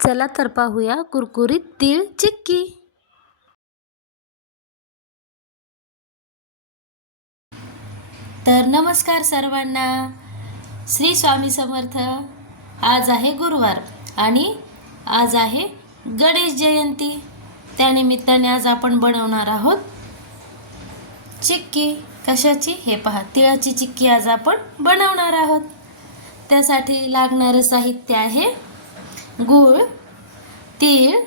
चला तर पाहूया कुरकुरीत तीळ चिक्की। तर नमस्कार सर्वांना, श्री स्वामी समर्थ। आज आहे गुरुवार आणि आज आहे गणेश जयंती। त्यानिमित्ताने आज आपण बनवणार आहोत चिक्की। कशाची हे पहा, तिळाची चिक्की आज आपण बनवणार आहोत। त्यासाठी लागणारे साहित्य आहे गूळ, तीळ,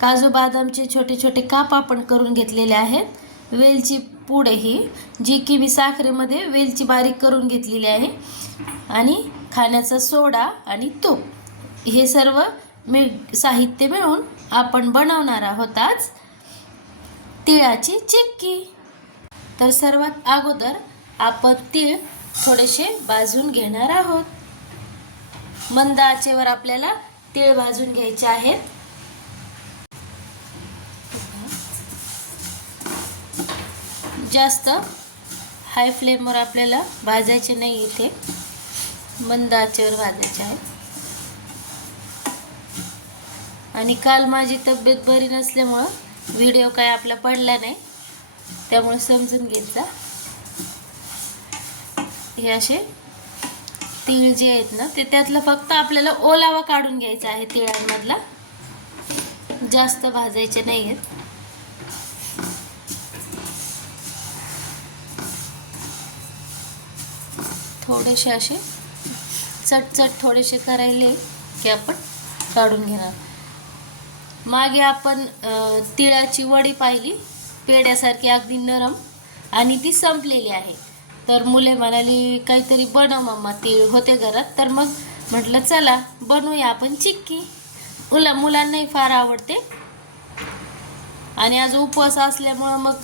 काजू बदामचे छोटे छोटे काप आपण करून घेतलेले आहेत, वेलची पूड ही जी की मी साखरेमध्ये वेलची बारीक करून घेतलेली आहे, आणि खाण्याचा सोडा आणि तूप, हे सर्व साहित्य मिळून आपण बनवणार आहोत आज तिळाची चिक्की। तर सर्वात अगोदर आपण तीळ थोडेसे भाजून घेणार आहोत। मंद आचेवर आपल्याला तीळ भाजून घ्यायचे आहेत। जास्त हाय फ्लेमवर आपल्याला भाजायचे नाही, इथे मंद आचेवर भाजायचे आहे। आणि काल माझी तब्येत बरी नसल्यामुळे व्हिडिओ काय आपला पडला नाही, त्यामुळे समजून घ्यायचा। हे असे तीळ जे आहेत ना, ते त्यातलं फक्त आपल्याला ओलावा काढून घ्यायचा आहे तिळांमधला, जास्त भाजायचे नाही आहेत। थोडेसे असे चटचट थोडेसे करायले की आपण काढून घेणार। मागे आपण तिळाची वडी पाहिली, पेड्यासारखी अगदी नरम, आणि ती संपलेली आहे। तर मुले म्हणाली काहीतरी बनव मम्मा, तीळ होते घरात, तर मग म्हटलं चला बनवूया आपण चिक्की। मुलांनाही फार आवडते, आणि आज उपवास असल्यामुळं मग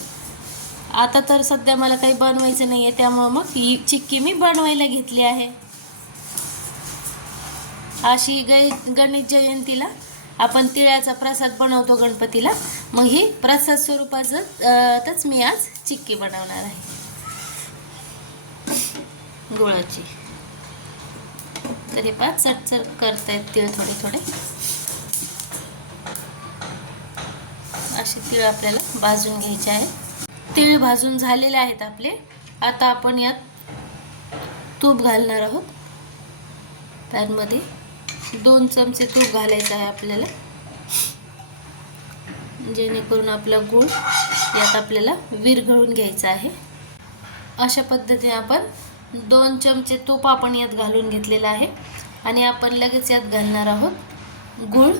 आता तर सध्या मला काही बनवायचं नाही आहे, त्यामुळं मग ही चिक्की मी बनवायला घेतली आहे। अशी गणेश जयंतीला आपण तिळाचा प्रसाद बनवतो गणपतीला, मग ही प्रसाद स्वरूपातच मी आज चिक्की बनवणार आहे गुळाची। तरी पहा चटचट करतायत तीळ थोडे थोडे, असे तीळ आपल्याला भाजून घ्यायचे आहे। तीळ भाजून झालेले आहेत आपले। आता आपण यात तूप घालणार आहोत। पॅनमध्ये 2 चमचे तूप घालायचं आहे आपल्याला, जेणेकरून आपला गूळ यात आपल्याला विरघळून घ्यायचा आहे। अशा पद्धतीने आपण 2 चमचे तूप आपण यात घालून घेतलेलं आहे, आणि आपण लगेच यात घालणार आहोत गूळ।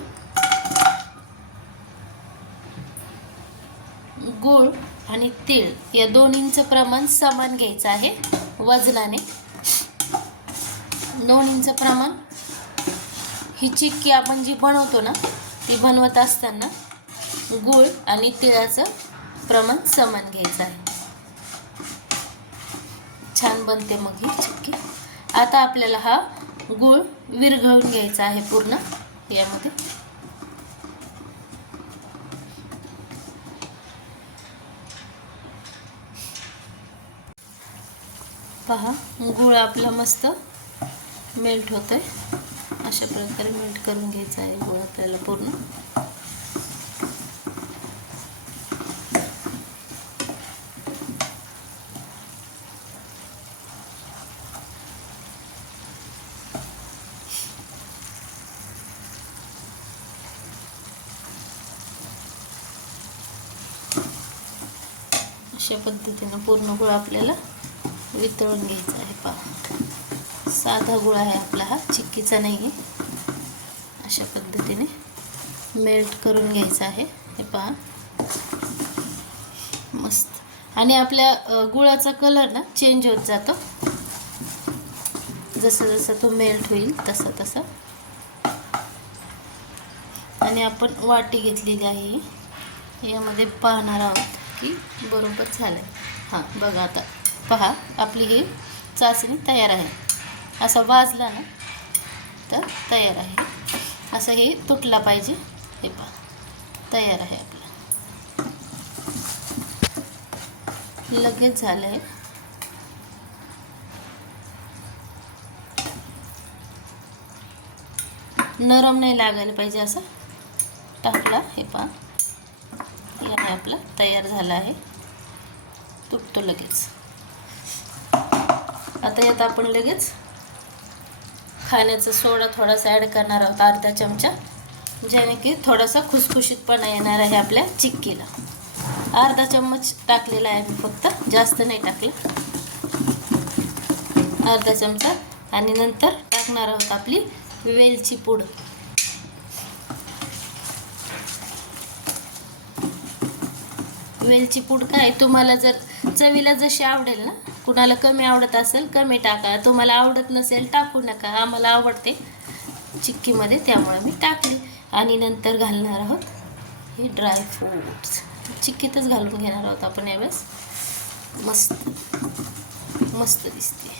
गूळ आणि तीळ या दोन्हींचं प्रमाण समान घ्यायचं आहे वजनाने। दोन्हींचं प्रमाण, ही चिक्की आपण जी बनवतो ना, ती बनवत असताना गूळ आणि तिळाचं प्रमाण समान घ्यायचं आहे, छान बनते मग ही चिक्की। आता आपल्याला हा गूळ विरघळून घ्यायचा आहे पूर्ण यामध्ये। पहा गूळ आपला मस्त मेल्ट होतोय, अशा प्रकारे मेल्ट करून घ्यायचा आहे गूळ आपल्याला पूर्ण। अशा पद्धतीने पूर्ण गूळ आपल्याला वितळून घ्यायचा आहे। पहा साधा गुळ आहे आपला, हा चिक्कीचा नाही आहे। अशा पद्धतीने मेल्ट करून घ्यायचा आहे, हे पहा मस्त। आणि आपल्या गुळाचा कलर ना चेंज होत जातो, जसं जसं तो मेल्ट होईल तसं तसं। आणि आपण वाटी घेतलेली आहे, यामध्ये पाहणार आहोत की बरोबर झालंय। हां बघा, आता पहा आपली ही चाचणी तयार आहे। असा वाजला ना तर तयार आहे, असं हे तुटला पाहिजे। हे पहा तयार आहे आपला, लगेच झालं आहे। नरम नाही लागायला पाहिजे असं टाकला. हे पहा, हे आपला तयार झाला आहे. तुटतो लगेच. आता यात आपण लगेच खाण्याचा सोडा थोडासा ॲड करणार आहोत, अर्धा चमचा, ज्याने की थोडासा खुसखुशीतपणा येणार आहे आपल्या चिक्कीला. अर्धा चम्मच टाकलेला आहे मी, फक्त जास्त नाही टाकलं, अर्धा चमचा. आणि नंतर टाकणार आहोत आपली वेलची पूड. वेलची पूड काय तुम्हाला जर चवीला जशी आवडेल ना, कुणाला कमी आवडत असेल कमी टाका, तुम्हाला आवडत नसेल टाकू नका. आम्हाला आवडते चिक्कीमध्ये, त्यामुळे मी टाकली. आणि नंतर घालणार आहोत हे ड्रायफ्रूट्स. चिक्कीतच घालून घेणार आहोत आपण यावेळेस. मस्त मस्त दिसते.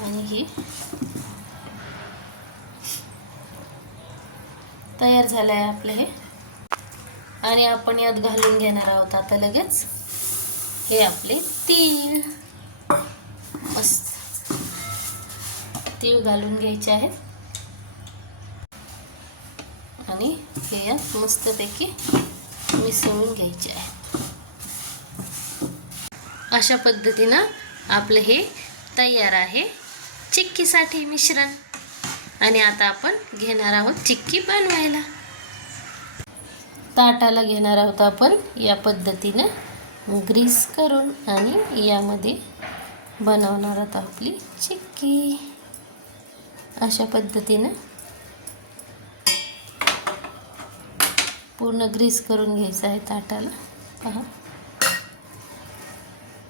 आणि हे तयार झालं आहे आपलं हे. आणि आपण यात घालून घेणार आहोत आता लगेच हे आपले तीळ. मस्त तीळ घालून घ्यायचे आहेत आणि हे यात मस्तपैकी मिसळून घ्यायचे आहे. अशा पद्धतीनं आपलं हे तयार आहे चिक्कीसाठी मिश्रण. आणि आता आपण घेणार आहोत चिक्की बनवायला. ताटाला घेणार आहोत आपण या पद्धतीनं ग्रीस करून आणि यामध्ये बनवणार आहोत आपली चिक्की. अशा पद्धतीनं पूर्ण ग्रीस करून घ्यायचं आहे ताटाला. पहा,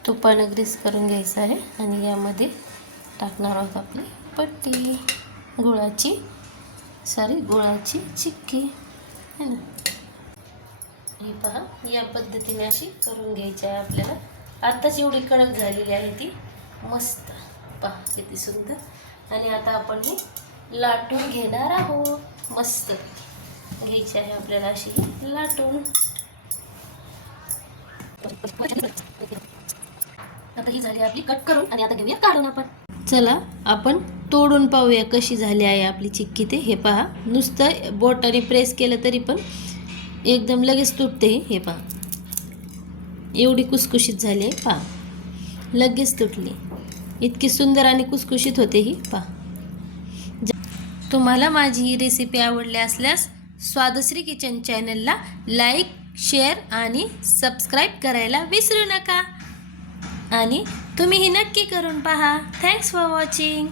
तुपानं ग्रीस करून घ्यायचं आहे. आणि यामध्ये टाकणार आहोत आपली पट्टी, गुळाची चिक्की है ना. ही पहा, या पद्धतीने अशी करून घ्यायची आहे आपल्याला. आत्ताच एवढी कडक झालेली आहे ती. मस्त पहा किती सुंदर. आणि आता आपण हे लाटून घेणार आहोत. मस्त घ्यायची आहे आपल्याला अशी लाटून. आता ही झाली आपली कट करून. आणि आता घेऊया काढून आपण. चला आपण तोडून पाहूया कशी झाली आहे आपली चिक्की ते. हे पहा, नुसतं बोटाने प्रेस केलं तरी पण एकदम लगेच तुटते. हे पहा, एवढी कुसकुशीत झाली आहे. पहा, लगेच तुटली. इतकी सुंदर आणि कुसकुशीत होते ही. पहा, तुम्हाला माझी ही रेसिपी आवडली असल्यास स्वादश्री किचन चॅनलला लाईक, शेअर आणि सबस्क्राईब करायला विसरू नका. आणि तुम्ही ही नक्की करून पहा. Thanks for watching.